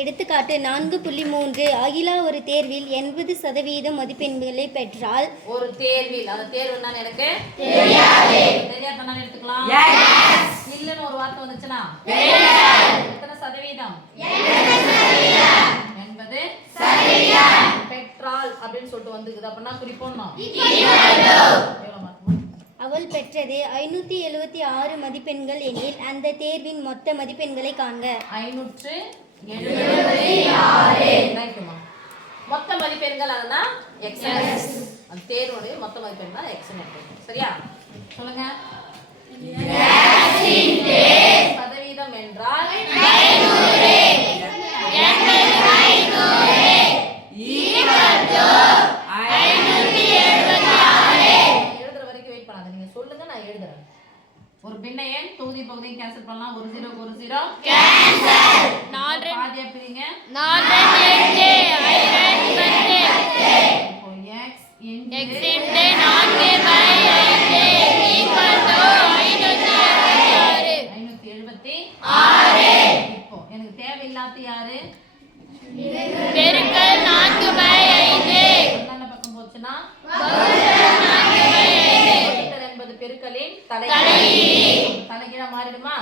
எடுத்துக்காட்டு 4.3 அகிலா ஒரு தேர்வில் 80% மதிப்பெண்களை பெற்றால். ஒரு தேர்வில், அந்த தேர்வு என்னன்னு எனக்கு தெரியாது. தெரியாதுன்னா எடுத்துக்கலாம். இல்லன்னு ஒரு வார்த்தை வந்துச்சுனா எத்தனை சதவீதம்? 80% பெற்றால் அப்படின்னு சொல்லிட்டு வந்துக்குது. அப்படின்னா குறிப்போம்னா அவள் பெற்றது 576 மதிப்பெண்கள் எனில் அந்த தேர்வின் மொத்த மதிப்பெண்களை காண்க. 576 மொத்த மதிப்பெண்கள் அதுனா x. அந்த தேர்வுடைய மொத்த மதிப்பெண்னா x. சரியா? சொல்லுங்க. சதவீதம் என்றால் 500. ஒரு பின்ன எண் தொகுதி பகுதியை கேன்சல் பண்ணலாம். ஒரு 0 ஒரு 0 கேன்சல். 4 பாதியா பிரிங்க. 4 8 5 10. இப்போ x x * 4/5 576. இப்போ எனக்கு தேவையில்லாத யாரு? பெருக்கல் 4/5. நல்ல பக்கம் போச்சுனா பெருக்கலின் தலைகீழா மாறிடுமா?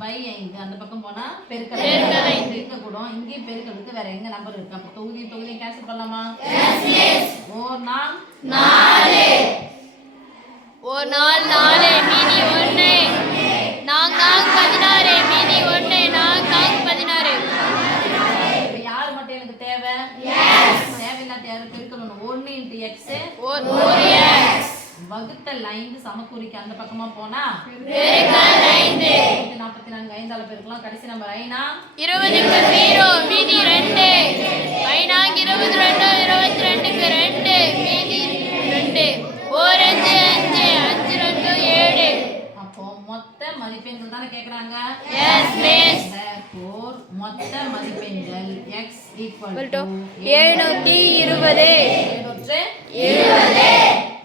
பை 5 அந்த பக்கம் போனா பெருக்கல் இருக்க கூடும். இங்கே பெருக்கலுக்கு வேற எங்க நம்பர் இருக்கு? அப்ப தொகுதி கேன்சல் பண்ணலாமா? ஓர் நாள் 4 மீதி 1 நாங்க 16 மீதி 1 நாங்க 16. இப்ப யார் மட்டும் எனக்கு தேவை? தேவையில்லாத யாரு? பெருக்கல் 1 × x வகுத்தல் 5 சமக்குறிக்கு அந்த பக்கமா போனா பெருக்கல் 5 44 5ஆல பெருக்கலாம். கடைசி நம்பர் 5 20க்கு 0 மீதி 2 5 22 22க்கு 2 மீதி 2 1 5 5 5 2 7. அப்போ மொத்த மதிப்பெண்கள் தான கேக்குறாங்க. Yes miss. therefore மொத்த மதிப்பெண்கள் x = 720.